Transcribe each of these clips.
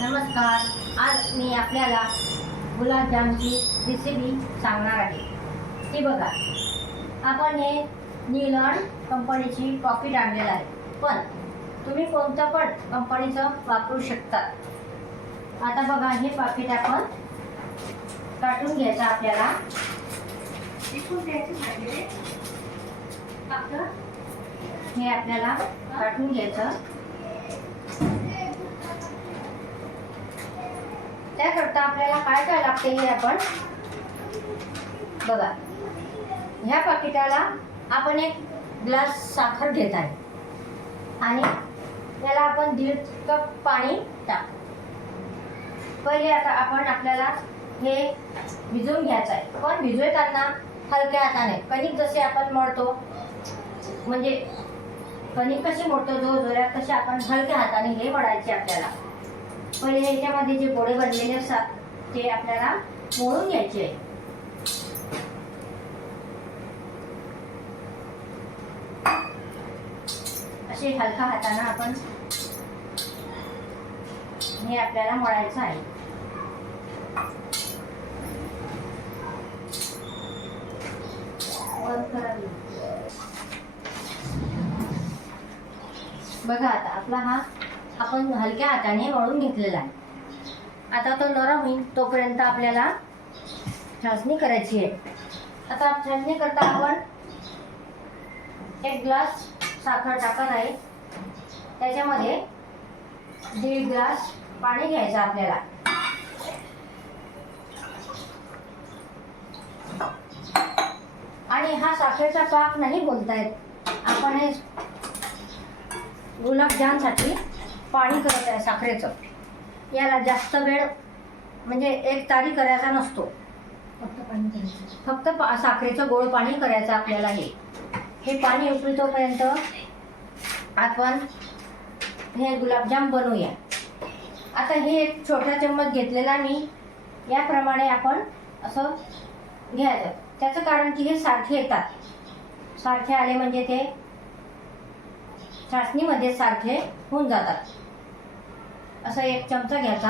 नमस्कार. आज मी आपल्याला गुलाबजामची रेसिपी सांगणार आहे. ती बघा, आपण हे नीलण कंपनीची पॉकेट आणलेलं आहे, पण तुम्ही कोणतं पण कंपनीचं वापरू शकता. आता बघा, हे पॉकेट आपण काढून घ्यायचं. आपल्याला हे आपल्याला काढून घ्यायचं. त्याकरता आपल्याला काय काय लागते हे आपण बघा. ह्या पाकिटाला आपण एक ग्लास साखर घेत आहे आणि त्याला आपण 1.5 कप पाणी टाक. पहिले आता आपल्याला हे भिजवून घ्यायचं आहे, पण भिजवताना हलक्या हाताने. कणिक जसे आपण मळतो, म्हणजे कणिक कशी मळतो जोरात, तसे आपण हलक्या हाताने हे मळायचे. आपल्याला पहिले ह्याच्यामध्ये जे गोळे बनलेले असतात ते आपल्याला मोडून घ्यायचे. असे हलक्या हाताने आपण हे आपल्याला मळायचं आहे. बघा, आता आपला हा आपण हलक्या हाताने मळून घेतलेला आहे. आता तो नरम होईल तोपर्यंत आपल्याला चासणी करायची आहे. आता चासणी करता आपण 1 ग्लास साखर टाकत आहे. त्याच्यामध्ये 1.5 ग्लास पाणी घ्यायचं आपल्याला. आणि हा साखरेचा पाक नाही बोलतायत, आपण हे गुलाबजामसाठी पाणी करत आहे साखरेचं. याला जास्त वेळ म्हणजे एक तारी करायचा नसतो, फक्त साखरेचं गोड पाणी करायचं आपल्याला. हे पाणी उकळतोपर्यंत आपण हे गुलाबजाम बनवूया. आता हे एक छोटा चम्मच घेतलेला मी. याप्रमाणे आपण असं घ्यायचं. त्याचं कारण की हे सारखे येतात. सारखे आले म्हणजे ते चासणीमध्ये सारखे होऊन जातात. असा 1 चमचा घ्यायचा.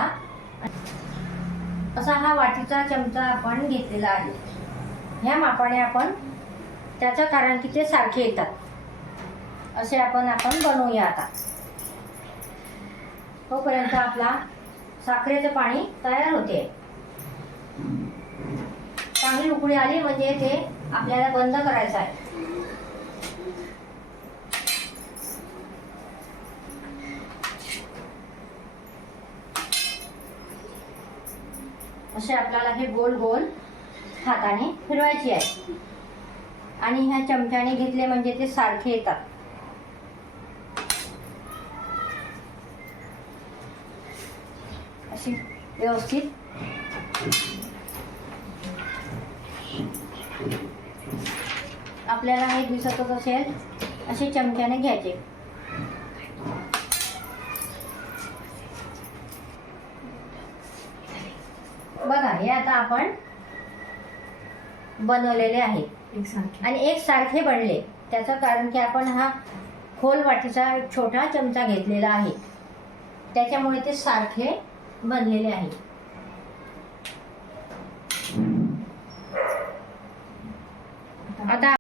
असा हा वाटीचा चमचा आपण घेतलेला आहे. ह्या मापाने आपण, त्याचं कारण की ते सारखे येतात. असे आपण बनवूया. आता तोपर्यंत आपला साखरेचं पाणी तयार होते. चांगली उकळी आली म्हणजे ते आपल्याला बंद करायचं आहे. असे आपल्याला हे गोल गोल हाताने फिरवायची आहे. आणि ह्या चमच्याने घेतले म्हणजे ते सारखे येतात. अशी व्यवस्थित आपल्याला हे दिसतच असेल, असे चमच्याने घ्यायचे. बघा, हे आता आपण बनवलेले आहे आणि एकसारखे बनले. त्याचं कारण की आपण हा खोल वाटीचा एक छोटा चमचा घेतलेला आहे, त्याच्यामुळे ते सारखे बनलेले आहे. आता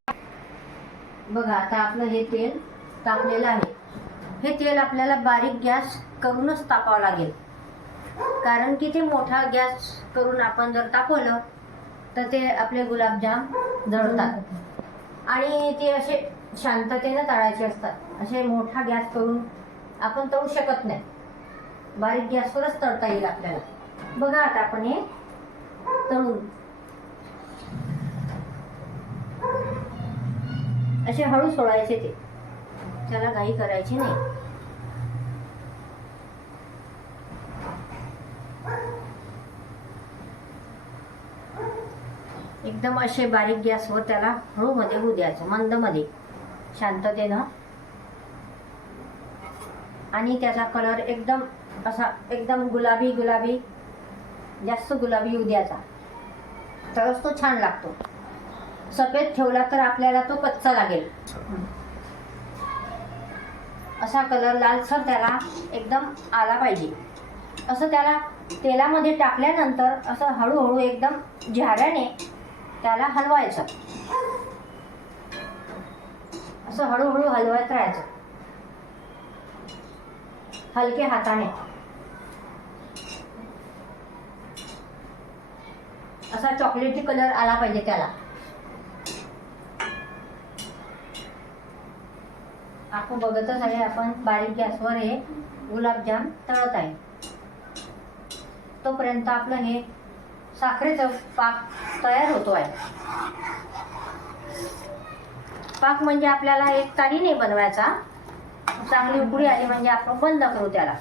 बघा, आता आपलं हे तेल तापलेलं आहे. हे तेल आपल्याला बारीक गॅस करूनच तापावं लागेल, कारण की ते मोठा गॅस करून आपण जर तापवलं तर ते आपले गुलाबजाम जळतात आणि ते असे शांततेने तळायचे असतात. असे मोठा गॅस करून आपण तळू शकत नाही. बारीक गॅसवरच तळता येईल आपल्याला. बघा, आता आपण हे तळून असे हळू सोडायचे. ते त्याला घाई करायची नाही. एकदम असे बारीक गॅसवर त्याला हळू मध्ये होऊ द्यायचं, मंद मध्ये, शांततेनं. आणि त्याचा कलर एकदम गुलाबी गुलाबी, जास्त गुलाबी होऊ द्यायचा, तरच तो छान लागतो. सफेद ठेवला तर आपल्याला तो कच्चा लागेल. असा कलर लालसर त्याला एकदम आला पाहिजे. असं त्याला तेलामध्ये टाकल्यानंतर असं हळूहळू एकदम झाऱ्याने त्याला हलवायचं. असं हळूहळू हलवत राहायचं हलक्या हाताने. असा चॉकलेटी कलर आला पाहिजे त्याला. आपण बघतच आहे, आपण बारीक गॅसवर हे गुलाबजाम तळत आहे. तोपर्यंत आपलं हे साखरेचा पाक तयार होतो आहे. पाक म्हणजे आपल्याला एक तारी नाही बनवायचा. चांगली उकळी आली म्हणजे आपण बंद करू त्याला.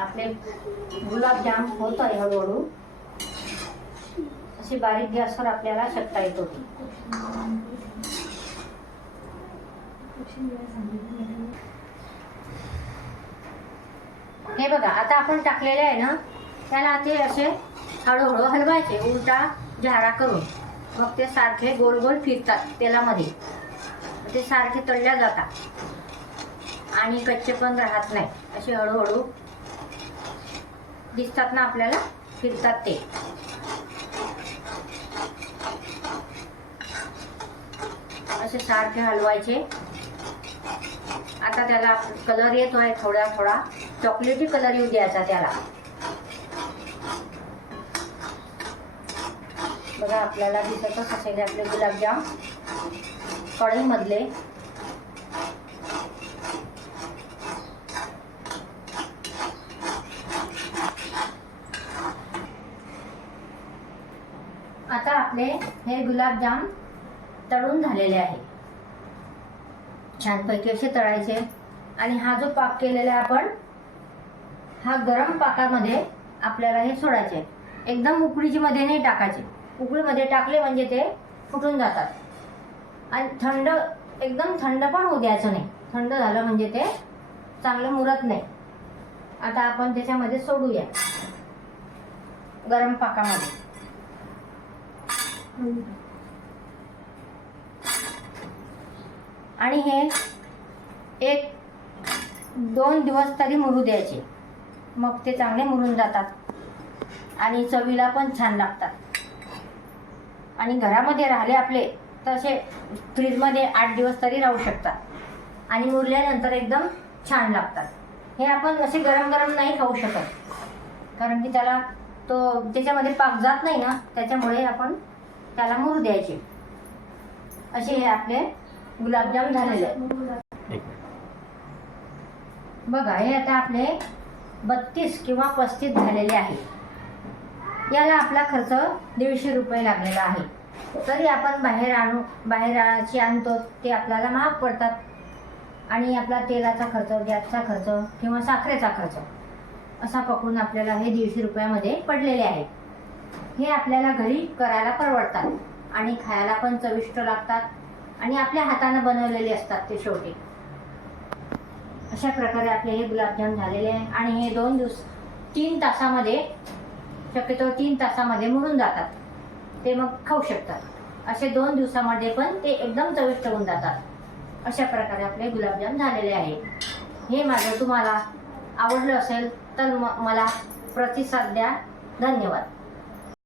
आपले गुलाबजाम होत आहे हळूहळू. अशी बारीक गॅसवर आपल्याला शकता येत होती. हे बघा, आता आपण टाकलेले आहे ना, त्याला ते असे हळूहळू हलवायचे उलटा झारा करून. मग ते सारखे गोल गोल फिरतात तेलामध्ये. ते सारखे तळल्या जातात आणि कच्चे पण राहत नाही. असे हळूहळू दिसतात ना आपल्याला, फिरतात ते. असे सारखे हलवायचे. आता त्याला कलर येतोय थोडा थोडा, चॉकलेटी कलर येऊ द्यायचा त्याला. बघा, आपल्याला दिसतच असेल आपले गुलाबजाम कढईमधले. आता आपले हे गुलाबजाम तळून झालेले आहे. छानपैकी असे तळायचे. आणि हा जो पाक केलेला आपण, हा गरम पाकामध्ये आपल्याला हे सोडायचे. एकदम उकळीची मध्ये नाही टाकायचे. उकळीमध्ये टाकले म्हणजे ते फुटून जातात. आणि थंड, एकदम थंड पण होऊ द्यायचं नाही. थंड झालं म्हणजे ते चांगलं मुरत नाही. आता आपण त्याच्यामध्ये सोडूया गरम पाकामध्ये. आणि हे 1-2 दिवस तरी मुरू द्यायचे. मग ते चांगले मुरून जातात आणि चवीला पण छान लागतात. आणि घरामध्ये राहिले आपले तर असे फ्रीजमध्ये 8 दिवस तरी राहू शकतात. आणि मुरल्यानंतर एकदम छान लागतात. हे आपण असे गरम गरम नाही खाऊ शकत, कारण की त्याला त्याच्यामध्ये पाक जात नाही ना, त्याच्यामुळे आपण त्याला मुरू द्यायचे. असे हे आपले गुलाबजाम झालेले आहेत. बघा, हे आता आपले 32 किंवा 35 झालेले आहे. याला आपला खर्च 150 रुपये लागलेला आहे. तरी आपण बाहेरची आणतो ते आपल्याला महाग पडतात. आणि आपला तेलाचा खर्च, गॅसचा खर्च किंवा साखरेचा खर्च असा पकडून आपल्याला हे 150 रुपयामध्ये पडलेले आहे. हे आपल्याला घरी करायला परवडतात आणि खायला पण चविष्ट लागतात. आणि आपल्या हाताने बनवलेले असतात ते शेवटी. अशा प्रकारे आपले हे गुलाबजाम झालेले आहे. आणि हे 3 तासामध्ये, शक्यतो 3 तासामध्ये मुरून जातात. ते मग खाऊ शकतात. असे 2 दिवसामध्ये पण ते एकदम चविष्ट होऊन जातात. अशा प्रकारे आपले गुलाबजाम झालेले आहे. हे माझं तुम्हाला आवडलं असेल तर मला प्रतिसाद द्या. धन्यवाद.